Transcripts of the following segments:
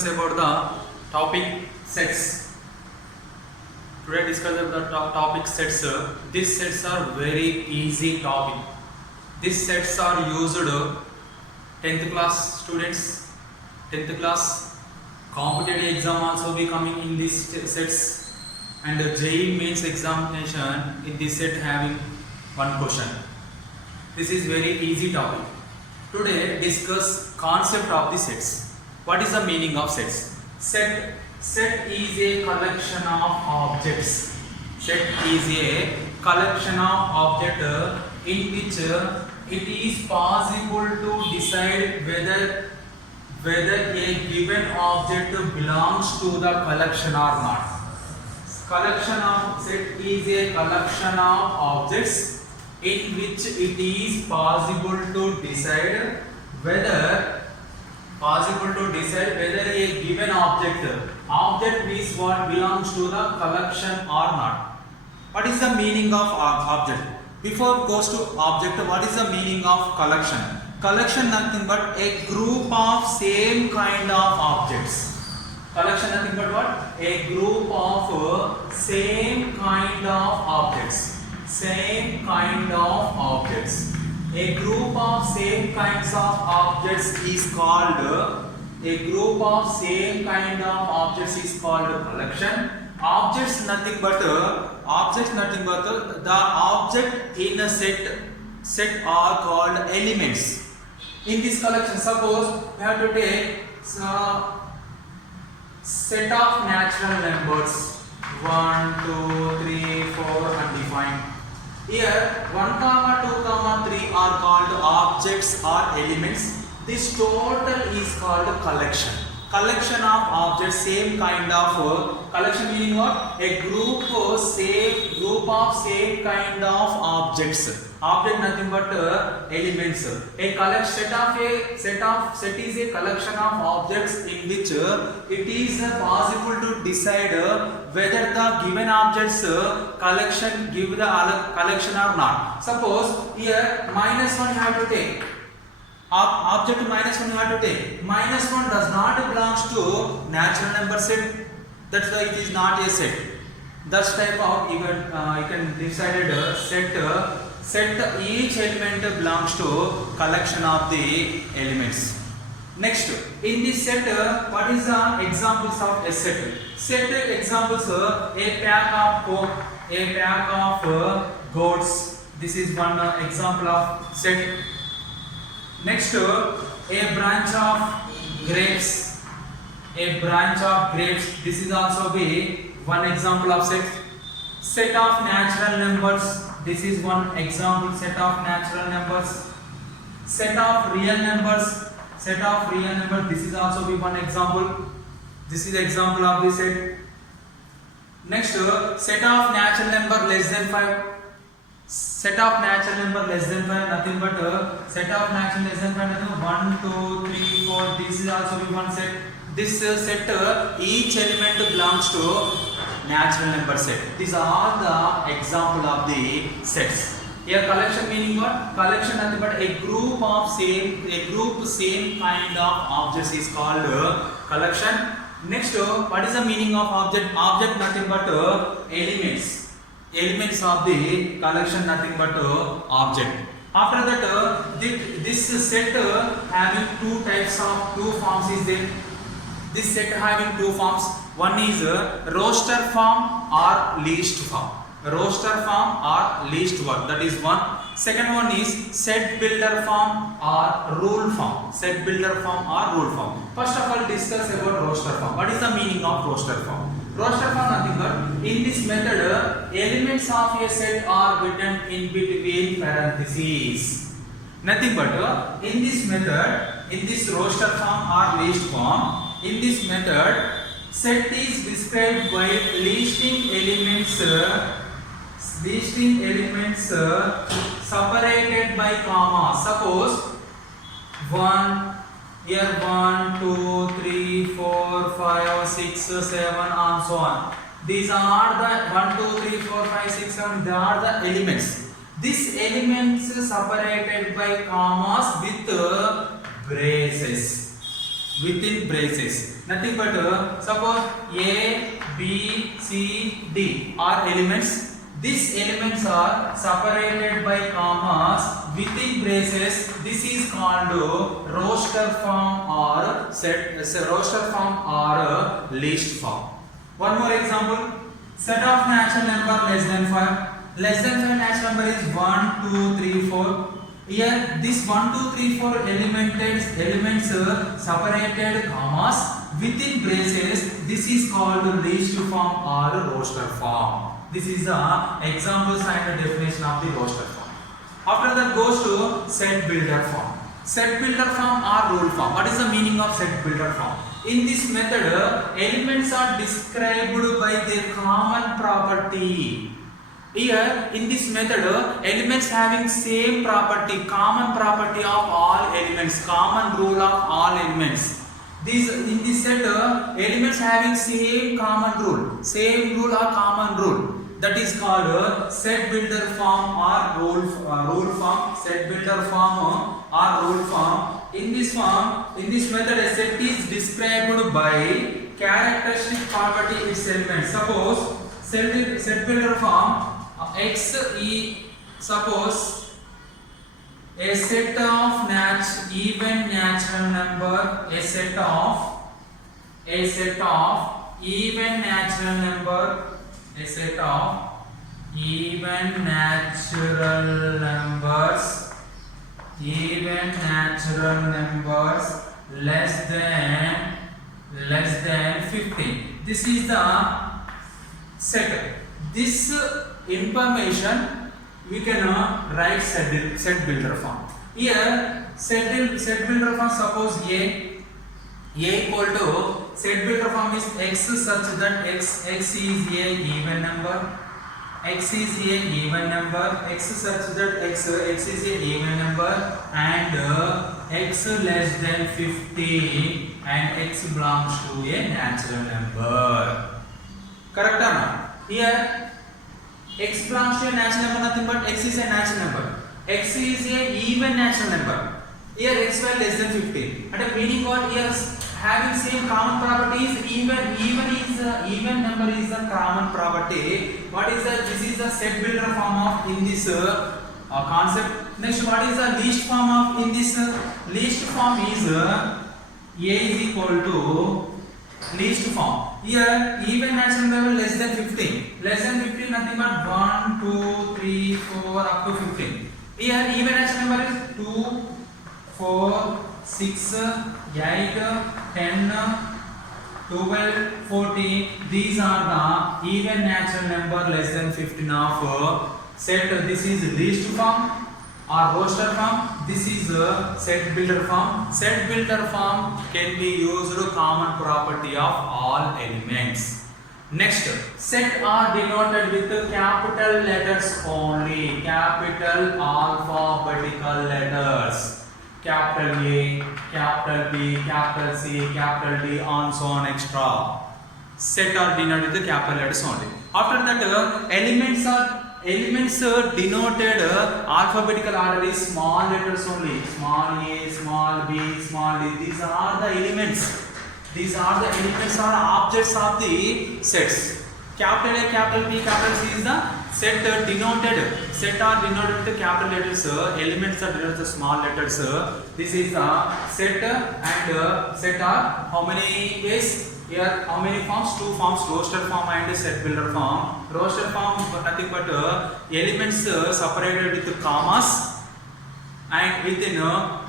discuss about the topic sets. Today discuss about the topic sets. These sets are very easy topic. These sets are used 10th class students, 10th class competitive exam also be coming in these sets, and JEE mains examination in this set having one question. This is very easy topic. Today discuss concept of the sets. What is the meaning of sets? Set is a collection of objects. Set is a collection of objects in which it is possible to decide whether a given object belongs to the collection or not. Collection of set is a collection of objects in which it is possible to decide whether a given object is what belongs to the collection or not. What is the meaning of object? Before goes to object, what is the meaning of collection? Collection nothing but a group of same kind of objects. Collection nothing but what? A group of same kind of objects. Same kind of objects. A group of same kinds of objects is called collection. Objects nothing but the object in a set are called elements. In this collection, suppose we have to take set of natural numbers 1, 2, 3, 4 undefined. Here 1, 2, 3 are called objects or elements. This total is called collection. Collection of objects, same kind of collection meaning what? A group of same kind of objects. Object nothing but elements. A set is a collection of objects in which it is possible to decide whether the given objects collection give the collection or not. Suppose here -1 you have to take. Object -1 you have to take. -1 does not belongs to natural number set. That's why it is not a set. That type of even you can decide set each element belongs to collection of the elements. Next, in this set, what is the examples of a set? Set examples: a pack of goats. This is one example of set. Next, a branch of grapes. This is also be one example of set. Set of natural numbers. This is one example set of natural numbers. Set of real numbers. This is also be one example. This is example of the set. Next, set of natural number less than 5. Set of natural number less than 5 nothing but set of natural less than 5 nothing 1, 2, 3, 4. This is also be one set. This set each element belongs to natural number set. These are the example of the sets. Here collection meaning what? Collection nothing but a group same kind of objects is called collection. Next, what is the meaning of object? Object nothing but elements. Elements of the collection nothing but object. After that, this set having two forms is there. This set having two forms. One is roster form or list form. That is one. Second one is set builder form or rule form. First of all, discuss about roster form. What is the meaning of roster form? Roster form nothing but in this method elements of a set are written in between parentheses. Nothing but in this method, in this roster form or list form, in this method set is described by listing elements separated by comma. Suppose 1 here 1, 2, 3, 4, 5, 6, 7 and so on. These are the 1, 2, 3, 4, 5, 6, 7. They are the elements. These elements separated by commas with braces. within braces. Nothing but suppose A, B, C, D are elements. These elements are separated by commas within braces. This is called roster form or roster form or list form. One more example. Set of natural number less than 5. Less than 5 natural number is 1, 2, 3, 4. Here this 1, 2, 3, 4 elements separated commas within braces. This is called list form or roster form. This is the examples and the definition of the roster form. After that goes to set builder form. Set builder form or rule form. What is the meaning of set builder form? In this method, elements are described by their common property. Here, in this method, elements having same property, common property of all elements, common rule of all elements. In this set, elements having same common rule or common rule. That is called set builder form or rule form. Set builder form or rule form. In this method, a set is described by characteristic property its elements. Suppose set builder form X is suppose a set of even natural number, a set of even natural number, a set of even natural numbers less than 15. This is the set. This information we can write set builder form. Here set builder form, suppose A equal to set builder form is X such that X is a even number. X is a even number. X such that X is a even number and X less than 50 and X belongs to a natural number. Correct or not? Here X belongs to a natural number, nothing but X is a natural number. X is a even natural number. Here X value less than 50. And the meaning what here having same common properties, even number is the common property. What is that? This is the set builder form of in this concept. Next, what is the least form of in this least form is A is equal to least form. Here even natural number less than 15. Less than 15 nothing but 1, 2, 3, 4 up to 15. Here even natural number is 2, 4, 6, 8, 10, 12, 14. These are the even natural number less than 15 of set. This is least form or roster form. This is set builder form. Set builder form can be used common property of all elements. Next, set are denoted with capital letters only. Capital alphabetical letters. Capital A, capital B, capital C, capital D, and so on extra. Set are denoted with the capital letters only. After that, elements denoted alphabetical order is small letters only. Small a, small b, small d. These are the elements. These are the elements or objects of the sets. Capital A, capital B, capital C is the set denoted. Set are denoted with the capital letters. Elements are denoted with the small letters. This is the set and set are how many ways? Here how many forms? Two forms, roster form and set builder form. Roster form nothing but elements separated with commas and within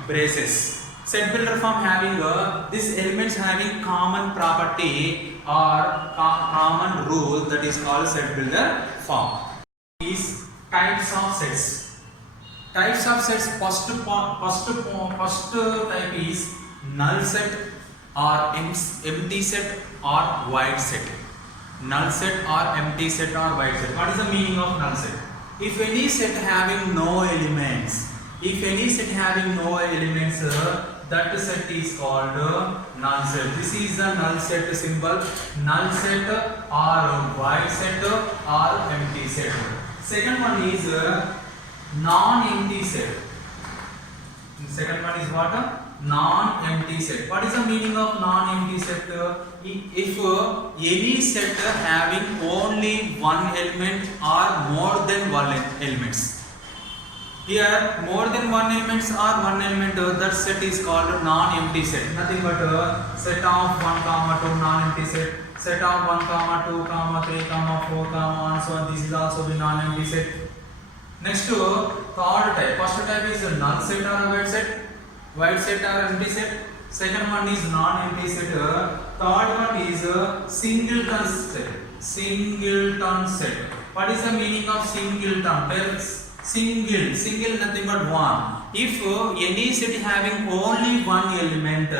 braces. Set builder form having these elements having common property or common rule, that is called set builder form. These types of sets. Types of sets, first type is null set or empty set or void set. Null set or empty set or void set. What is the meaning of null set? If any set having no elements, that set is called null set. This is the null set symbol. Null set or void set or empty set. Second one is non-empty set. Second one is what? non-empty set. What is the meaning of non-empty set? If any set having only one element or more than one elements. Here more than one elements or one element, that set is called non-empty set. Nothing but set of 1 comma 2 non-empty set. Set of 1 comma 2 comma 3 comma 4 comma and so on. This is also the non-empty set. Next third type. First type is a null set or a void set. Void set or empty set. Second one is non-empty set. Third one is a singleton set. Singleton set. What is the meaning of singleton? Single nothing but one. If any set having only one element,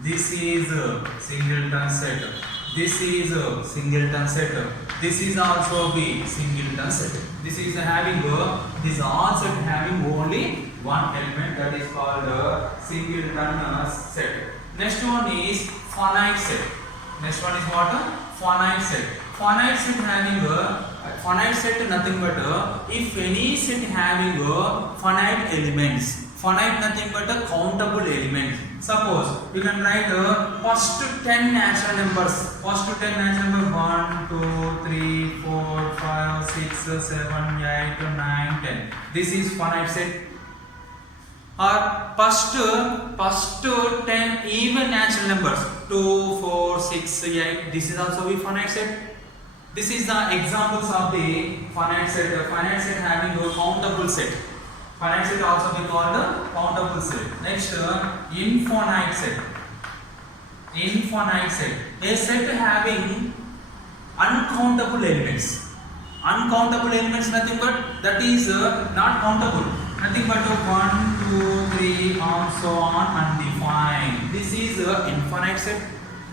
this is a singleton set. This is a singleton set. This is also the singleton set. This is having this all set having only one element, that is called singleton set. Next one is finite set. Next one is what? Finite set. Finite set having finite set nothing but if any set having finite elements. Finite nothing but a countable element. Suppose you can write first 10 natural numbers. First 10 natural numbers 1, 2, 3, 4, 5, 6, 7, 8, 9, 10. This is finite set. Or first 10 even natural numbers 2, 4, 6, 8. This is also a finite set. This is the examples of the finite set. The finite set having a countable set. Finite set also be called a countable set. Next, infinite set. Infinite set. A set having uncountable elements. Uncountable elements nothing but that is not countable. Nothing but 1, 2, 3 and so on undefined. This is infinite set.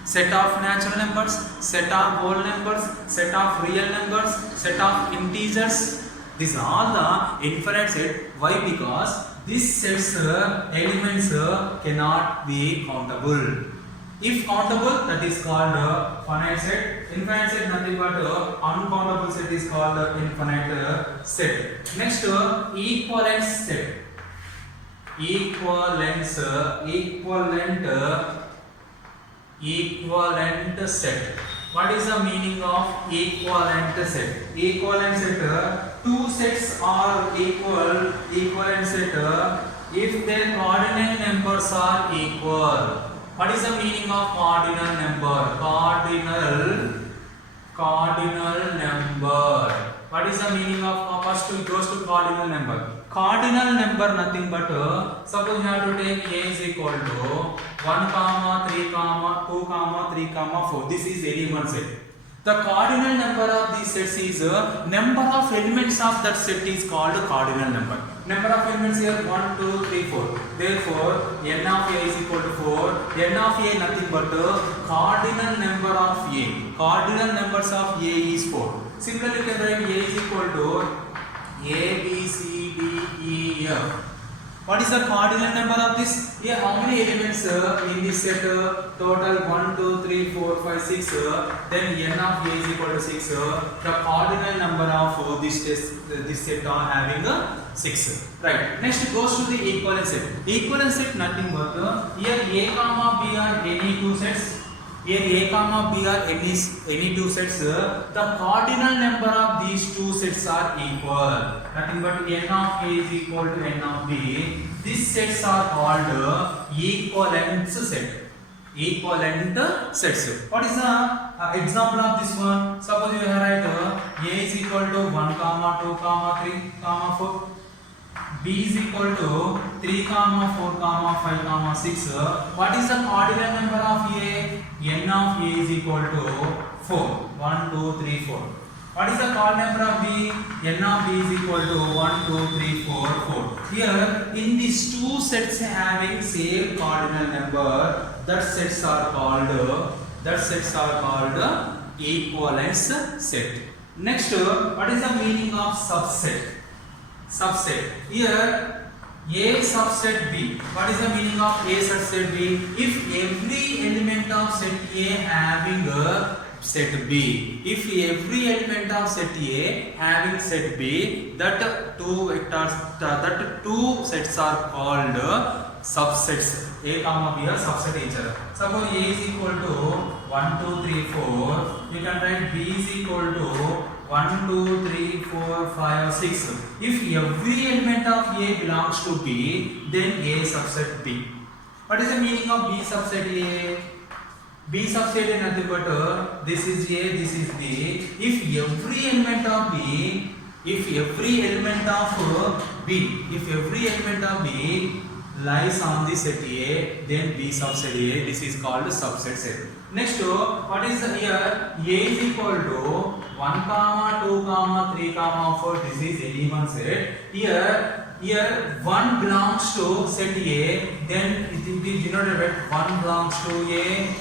Set of natural numbers, set of whole numbers, set of real numbers, set of integers. These are all the infinite set. Why? Because these sets elements cannot be countable. If countable, that is called finite set. Infinite set nothing but uncountable set is called infinite set. Next, equivalent set. Equivalent set. What is the meaning of equivalent set? Equivalent set, two sets are equal. Equivalent set if their cardinal numbers are equal. What is the meaning of cardinal number? Cardinal number. What is the meaning of first it goes to cardinal number? Cardinal number nothing but suppose you have to take a is equal to 1 comma 3 comma 2 comma 3 comma 4. This is any one set. The cardinal number of these sets is number of elements of that set is called cardinal number. Number of elements here 1, 2, 3, 4. Therefore, n of a is equal to 4. N of a nothing but cardinal number of a. Cardinal numbers of a is 4. Similarly, you can write a is equal to a, B, C, D, E, F. What is the cardinal number of this? Here, how many elements in this set? Total 1, 2, 3, 4, 5, 6. Then n of a is equal to 6. The cardinal number of this set are having 6. Right. Next it goes to the equivalent set. Equivalent set nothing but here a comma b are any two sets. Here a comma b are any two sets. The cardinal number of these two sets are equal. Nothing but n of a is equal to n of b. These sets are called equivalent set. Equivalent sets. What is the example of this one? Suppose you write a is equal to 1 comma 2 comma 3 comma 4. B is equal to 3 comma 4 comma 5 comma 6. What is the cardinal number of a? N of a is equal to 4. 1, 2, 3, 4. What is the cardinal number of b? N of b is equal to 1, 2, 3, 4, 4. Here in these two sets having same cardinal number, that sets are called equivalence set. Next, what is the meaning of subset? Subset. Here A subset B. What is the meaning of A subset B? If every element of set A having a set B. If every element of set A having set B, that two vectors, that two sets are called subsets. A comma B are subset each other. Suppose A is equal to 1 2 3 4, you can write B is equal to 1 2 3 4 5 6. If every element of A belongs to B, then A subset B. What is the meaning of B subset A? B subset is nothing but this is A, this is B. If every element of B lies on the set A, then B subset A. This is called subset set. Next, what is here? A is equal to 1 comma 2 comma 3 comma 4. This is element set. Here 1 belongs to set A, then it will be denoted with 1 belongs to A,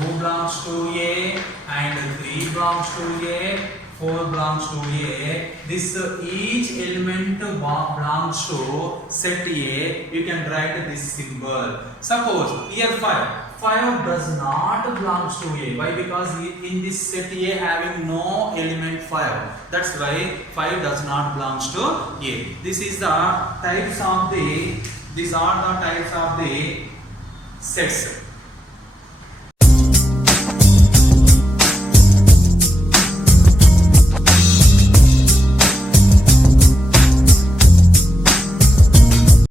2 belongs to A, and 3 belongs to A, 4 belongs to A. This each element belongs to set A. You can write this symbol. Suppose here 5 does not belongs to A. Why? Because in this set A having no element 5. That's why 5 does not belongs to A. These are the types of the sets.